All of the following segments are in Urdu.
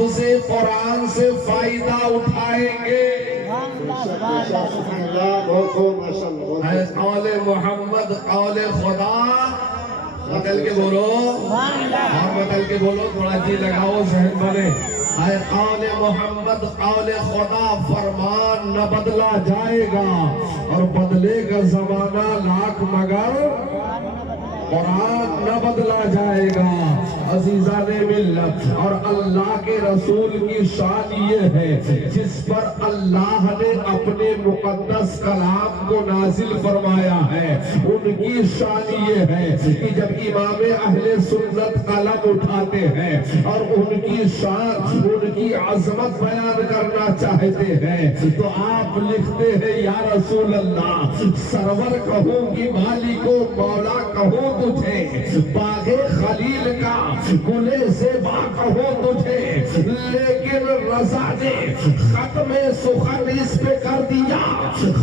حافظ قرآن سے فائدہ اٹھائیں گے. قول محمد قول خدا بدل کے بولو اور بدل کے بولو, تھوڑا جی لگاؤ ذہن بنے. اے قول محمد قول خدا, فرمان نہ بدلا جائے گا اور بدلے گا زمانہ لاکھ مگر قرآن نہ بدلا جائے گا. عزیزان ملت, اور اللہ کے رسول کی شان یہ ہے جس پر اللہ نے اپنے مقدس کلام کو نازل فرمایا ہے, ان کی شان یہ ہے کہ جب امام اہل سنت قلم اٹھاتے ہیں اور ان کی شان, ان کی عظمت بیان کرنا چاہتے ہیں تو آپ لکھتے ہیں یا رسول اللہ, سرور کہوں کہ مالک و مولا کہوں تجھے, باغ خلیل کا گلے زیبا کہوں تجھے, لیکن رضا نے ختم سخن اس پہ کر دیا,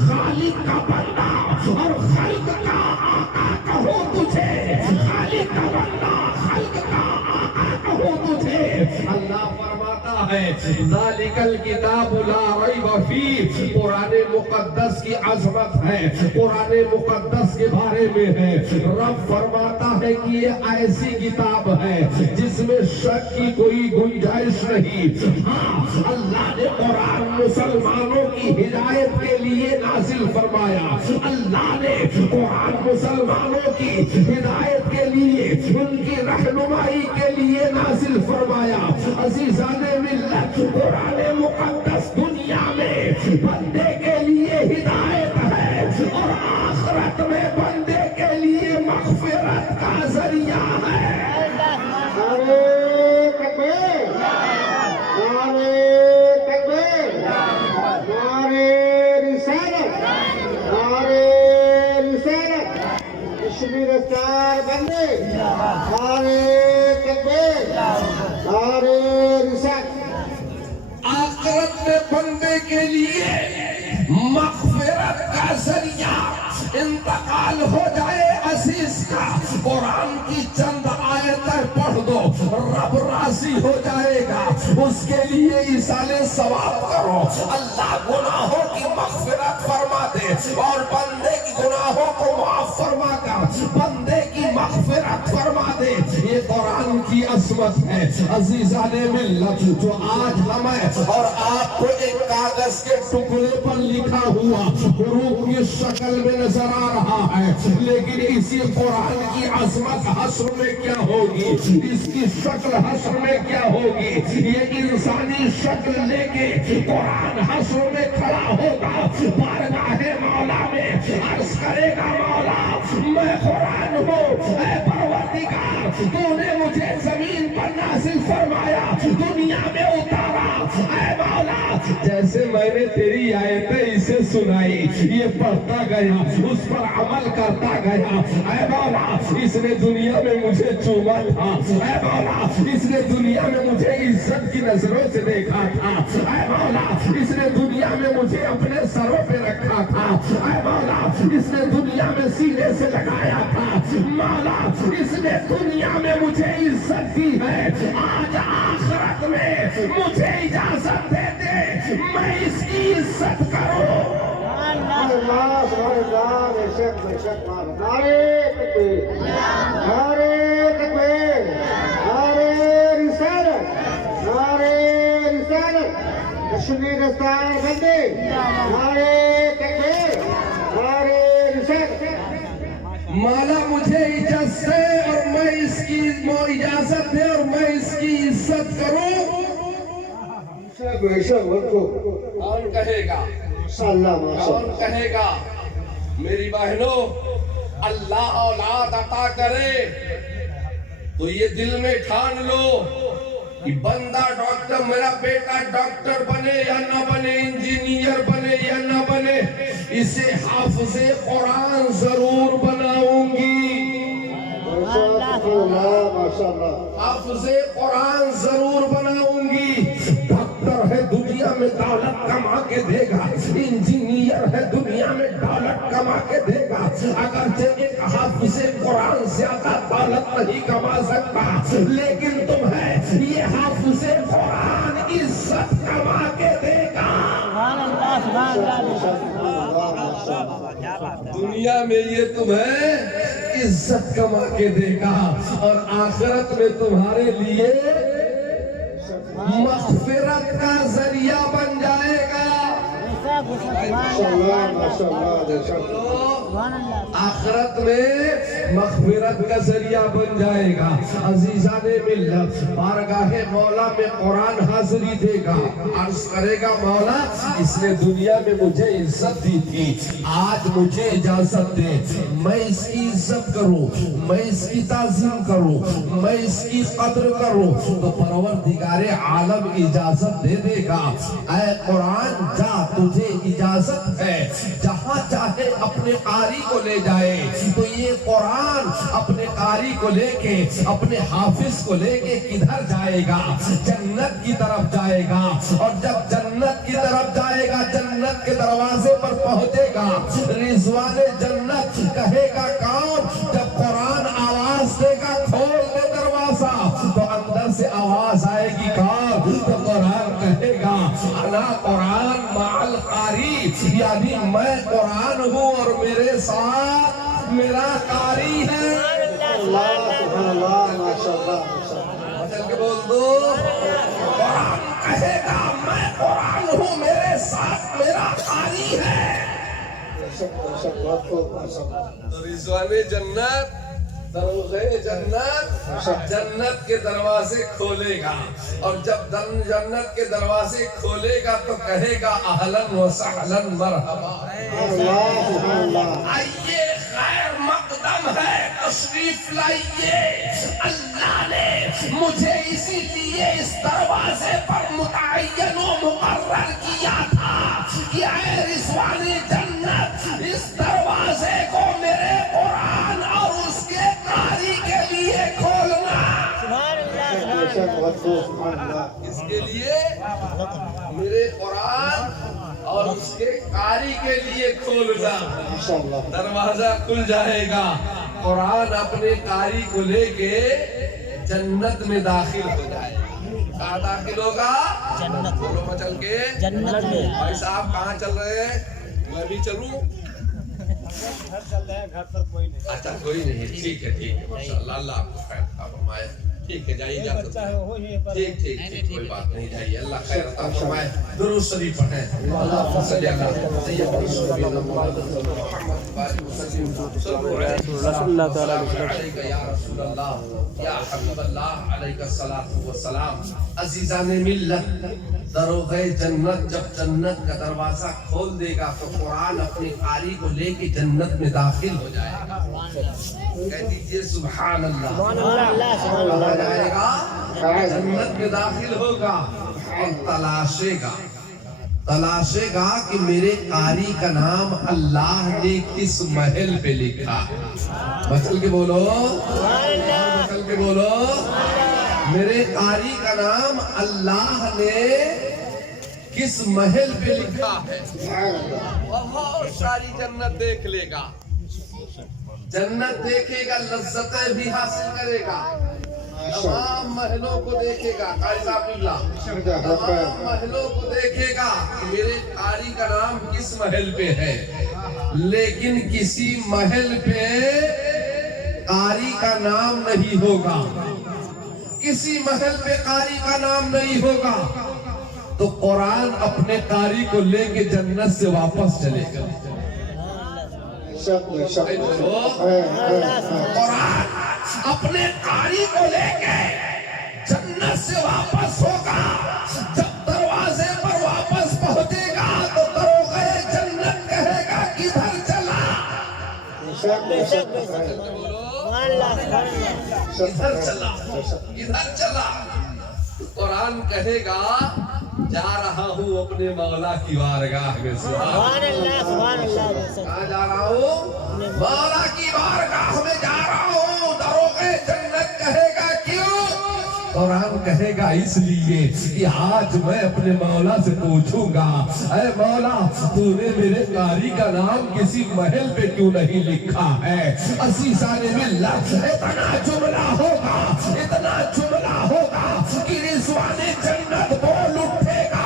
خالق کا بندہ اور خلق کا آقا کہوں تجھے, خالق کا بندہ خلق کا آقا کہوں تجھے. اللہ فرماتا ہے ذالک الکتاب لا ریب فیہ, قرآن مقدس کی عظمت ہے, قرآن مقدس کے بارے میں ہے. رب فرماتا ہے کہ یہ ایسی کتاب ہے جس میں شک کی کوئی گنجائش نہیں. ہاں, اللہ نے قرآن مسلمانوں کی ہدایت کے لیے نازل فرمایا, اللہ نے قرآن مسلمانوں کی ہدایت کے لیے, ان کی رہنمائی کے لیے نازل فرمایا. عزیزان ملت, قرآن مقدس دنیا میں بندے کے لیے ہدایت ہے اور آخرت میں بندے کے لیے مغفرت کا ذریعہ ہے. نعرے تکبیر, نعرے تکبیر, نعرے رسالت, نعرے رسالت, کشمیر اسٹار بندے, نعرے تکبیر, نعرے رسالت. آخرت میں بندے کے لیے مغفرت کا ذریعہ, انتقال ہو جائے عزیز کا, قرآن کی چند آیتیں پڑھ دو, رب راضی ہو جائے گا, اس کے لیے ایصال ثواب کرو, اللہ گناہوں کی مغفرت فرما دے اور بندے کی گناہوں کو معاف فرما کر بندے کی مغفرت فرما دے. یہ قرآن کی عظمت ہے. عزیزان ملت, جو آج ہمیں اور آپ کو ایک کاغذ کے ٹکڑے پر لکھا ہوا حروف کی شکل میں نظر آ رہا ہے, لیکن اسی قرآن کی عظمت حشر میں کیا ہوگی, اس کی شکل حشر میں کیا ہوگی. یہ انسانی شکل لے کے قرآن حشر میں کھڑا ہوگا, بارگاہ مولا میں عرض کرے گا, مولا میں قرآن ہوں, اے پروردگار تو نے مجھے زمین پر نازل فرمایا, دنیا میں اتارا, اے مولا جیسے میں نے تیری آیتیں اسے سنائی, یہ پڑھتا گیا, اس پر عمل کرتا گیا, اے مولا اس نے دنیا میں مجھے چوما تھا, اے مولا اس نے دنیا میں مجھے عزت کی نظروں سے دیکھا تھا, اے مولا اس نے دنیا میں مجھے اپنے سروں پہ رکھا تھا, اے مولا اس نے دنیا میں سینے سے لگایا تھا, مولا اس نے دنیا میں مجھے عزت دی ہے, آج آخرت میں مجھے اجازت دے دے میں اس کی عزت کروں. اللہ سبحان اللہ, بے شک بے شک. نعرے تکبیر, نعرے تکبیر, نعرے رسالت, نعرے رسالت, کشمیر اسٹار بندے, نعرے تکبیر, نعرے رسالت. مولا مجھے اجازت دے اور میں اس کی اجازت دے اور میں اس کی عزت کروں. کون کہے گا, کون کہے گا. میری بہنوں, اللہ اولاد عطا کرے تو یہ دل میں ٹھان لو کہ بندہ ڈاکٹر, میرا بیٹا ڈاکٹر بنے یا نہ بنے, انجینئر بنے یا نہ بنے, اسے حافظ قرآن ضرور بناؤں گی. حافظ قرآن ضرور بناؤں گی. ڈاکٹر ہے دنیا میں دولت کما کے دے گا, انجینئر ہے دنیا میں دولت کما کے دے گا, اگرچہ ایک حافظ قرآن زیادہ دولت نہیں کما سکتا, لیکن تمہیں یہ حافظ قرآن دنیا میں یہ تمہیں عزت کما کے دے گا اور آخرت میں تمہارے لیے مغفرت کا ذریعہ بن جائے گا. آخرت میں مغفرت کا ذریعہ بن جائے گا. عزیزان ملت بارگاہ مولا میں قرآن حاضری دے گا, عرض کرے گا مولا اس نے دنیا میں مجھے عزت دی تھی, آج مجھے اجازت دے میں اس کی عزت کروں, میں اس کی تعظیم کروں, میں اس کی قدر کروں. تو پروردگار عالم اجازت دے دے گا, اے قرآن جا تجھے اجازت ہے, جہاں چاہے اپنے قاری کو لے جائے. تو یہ قرآن اپنے قاری کو لے کے, اپنے حافظ کو لے کے کدھر جائے گا؟ جنت کی طرف جائے گا. اور جب جنت کی طرف جائے گا, جنت کے دروازے پر پہنچے گا, رضوان جنت کہے گا کون؟ جب قرآن آواز دے گا کھول دے دروازہ, تو اندر سے آواز آئے گی کون؟ تو قرآن کہے گا انا قرآن مع القاری, یعنی میں قرآن ہوں اور میرے ساتھ میرا قاری ہے. چل کے بول دو, قرآن کہے گا میں قرآن ہوں, میرے ساتھ میرا قاری ہے. تو رضوان جنت, دروازے جنت, جنت کے دروازے کھولے گا. اور جب جنت کے دروازے کھولے گا تو کہے گا اہلاً و سہلاً مرحبا, آئیے خیر مقدم ہے, تشریف لائیے. اللہ نے مجھے اسی لیے اس دروازے پر متعین و مقرر کیا تھا کہ اے رضوان جنت اس دروازے کو میرے قرآن اور اس کے قاری کے لیے کھولنا. اس کے لیے میرے قرآن اور اس کے قاری کے لیے کھولنا. دروازہ کھل جائے گا, قرآن اپنے قاری کو لے کے جنت میں داخل ہو جائے گا. کہاں داخل ہوگا؟ جنت. بولو مچل کے جنت میں. بھائی صاحب کہاں چل رہے ہیں؟ میں بھی چلوں؟ گھر چل رہے ہیں, گھر پر کوئی نہیں. اچھا کوئی نہیں, ٹھیک ہے ٹھیک ہے, ماشاءاللہ اللہ آپ کو خیر عطا فرمائے. ٹھیک ہے جائیے, جا سکتے ہیں. ٹھیک ٹھیک ٹھیک, کوئی بات نہیں, جائیے. اللہ خیر عطا فرمائے. درود شریف پڑھیں. اللہم صلی علی سیدنا محمد صلی اللہ تعالی علیہ یا رسول اللہ یا حبیب اللہ علیہ الصلوۃ والسلام. عزیزان ملت, دروغ جنت جب جنت کا دروازہ کھول دے گا تو قرآن اپنے قاری کو لے کے جنت میں داخل ہو جائے گا. کہہ دیجئے سبحان اللہ. جائے گا, جنت میں داخل ہوگا اور تلاشے گا کہ میرے قاری کا نام اللہ نے کس محل پہ لکھا. بچل کے بولو, بچل کے بولو, میرے قاری کا نام اللہ نے کس محل پہ لکھا ہے. اور ساری جنت دیکھ لے گا, جنت دیکھے گا, لذتیں بھی حاصل کرے گا, تمام محلوں کو دیکھے گا. قاری صاحب اللہ, تمام محلوں کو دیکھے گا کہ میرے قاری کا نام کس محل پہ ہے. لیکن کسی محل پہ قاری کا نام نہیں ہوگا, کسی محل پہ قاری کا نام نہیں ہوگا. تو قرآن اپنے قاری کو لے کے جنت سے واپس چلے گا. قرآن اپنے قاری کو لے کے جنت سے واپس ہوگا. جب دروازے پر واپس پہنچے گا تو دروغے جنت کہے گا کدھر چلا, کدھر چلا, کدھر چلا. قرآن کہے گا جا رہا ہوں اپنے مولا کی بارگاہ میں. سبحان اللہ, سبحان اللہ. کہاں جا رہا ہوں؟ مولا کی بارگاہ میں جا رہا ہوں. دروغے جنت کہے گا کیوں؟ قرآن کہے گا اس لیے کہ آج میں اپنے مولا سے پوچھوں گا, اے مولا تو نے میرے قاری کا نام کسی محل پہ کیوں نہیں لکھا ہے. عزیزان ملت, اتنا جملہ ہوگا, اتنا جملہ ہوگا کہ رضوان جنت بول اٹھے گا,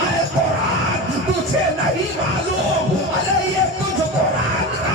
اے قرآن تجھے نہیں معلوم, ارے یہ تجھ قرآن کا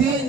3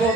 2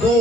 2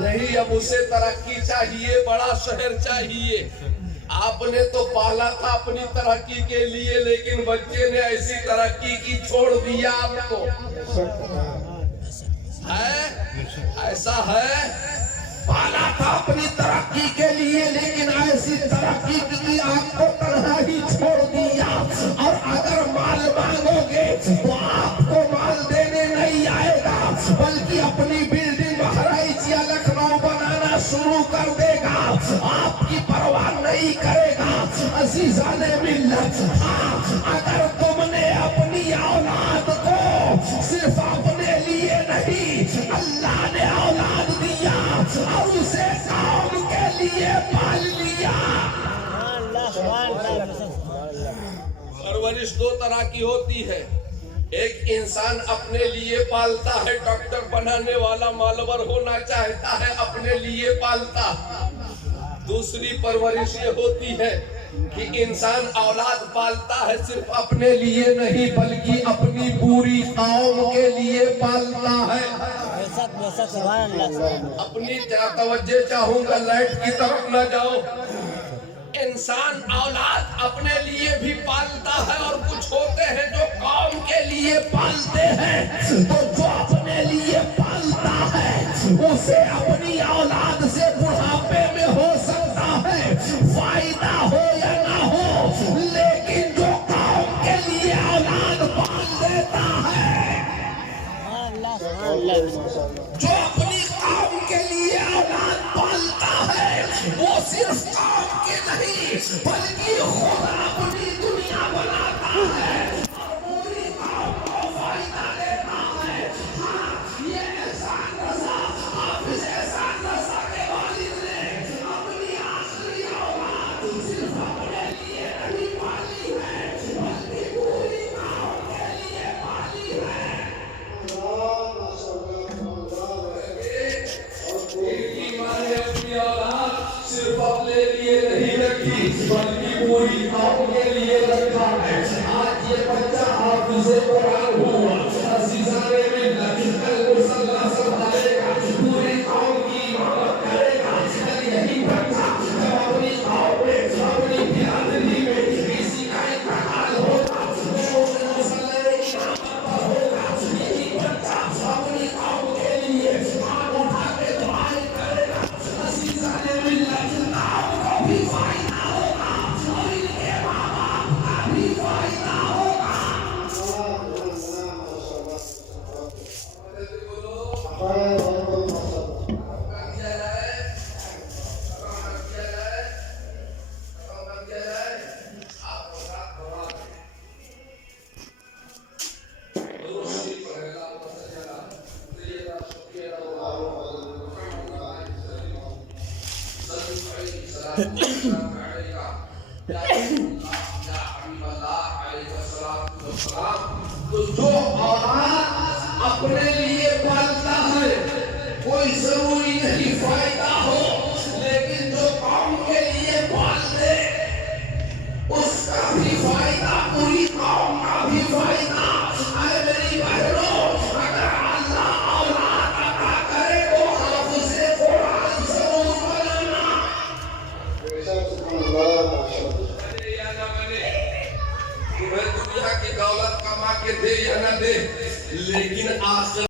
نہیں. اب اسے ترقی چاہیے, بڑا شہر چاہیے. آپ نے تو پالا تھا اپنی ترقی کے لیے, لیکن بچے نے ایسی ترقی کی چھوڑ دیا آپ کو. ایسا ہے, پالا تھا اپنی ترقی کے لیے لیکن ایسی ترقی کی آپ کو تنہا ہی چھوڑ دیا. اور اگر مال مانگو گے تو آپ کو مال دینے نہیں آئے گا, بلکہ اپنی بلڈنگ بہرائچ یا لکھنؤ بنانا شروع کر دے گا. آپ کی پرواہ نہیں کرے گا. عزیزان ملت, اگر تم نے اپنی اولاد کو صرف اپنے لیے نہیں, اللہ نے اولاد دیا اور اسے قوم کے لیے پال لیا. پرورش دو طرح کی ہوتی ہے. ایک انسان اپنے لیے پالتا ہے, ڈاکٹر بنانے والا مالور ہونا چاہتا ہے, اپنے لیے پالتا. دوسری پرورش یہ ہوتی ہے کہ انسان اولاد پالتا ہے صرف اپنے لیے نہیں بلکہ اپنی پوری قوم کے لیے پالتا ہے. اپنی توجہ چاہوں گا, لائٹ کی طرف نہ جاؤ. انسان اولاد اپنے لیے بھی پالتا ہے اور کچھ ہوتے ہیں جو قوم کے لیے پالتے ہیں. تو جو اپنے لیے پالتا ہے اسے اپنی اولاد سے بڑھاپے میں ہو سکتا ہے فائدہ ہو یا نہ ہو, لیکن جو قوم کے لیے اولاد پال دیتا ہے, جو اپنی قوم کے لیے اولاد پالتا ہے, وہ صرف قوم کے نہیں بلکہ خود اپنی دنیا بناتا ہے اور پوری قوم کو فائدہ دیتا ہے. یہ احسان رضا, آپ اس احسان رضا کے والد نے اپنی آخری اولاد صرف اپنے لیے نہیں پالی ہے بلکہ پوری قوم کے لیے پالی ہے. اپنی اولاد صرف اپنے لیے نہیں رکھی بلکہ پوری قوم کے لیے رکھا ہے. آج یہ بچہ حافظ قرآن ہوا, عزیزان ملت, کل مسلح سنبھالے گا, پوری قوم کی امامت کرے گا. یہی بچہ جب اپنی قوم میں اپنی برادری میں کسی کا انتقال ہوگا تو مسلح امامت ہوگا. یہی بچہ اپنی قوم کے لیے ہاتھ اٹھا کے دعائیں کرے گا. عزیزان ملت, قوم کو بھی فائدہ ہوگا اور ان کے ماں باپ کا بھی فائدہ ہوگا. تو جو اولاد اپنے لیے پالتا ہے کوئی ضروری نہیں فائدہ ہو, لیکن جو قوم کے لیے پال دے اس کا بھی فائدہ, پوری قوم کا بھی فائدہ. اے میری بہنوں, اگر اللہ اولاد عطا کرے تو حافظ قرآن ضرور بنانا. تمہیں دنیا کی دولت کما کے دے یا نہ دے, لیکن آخر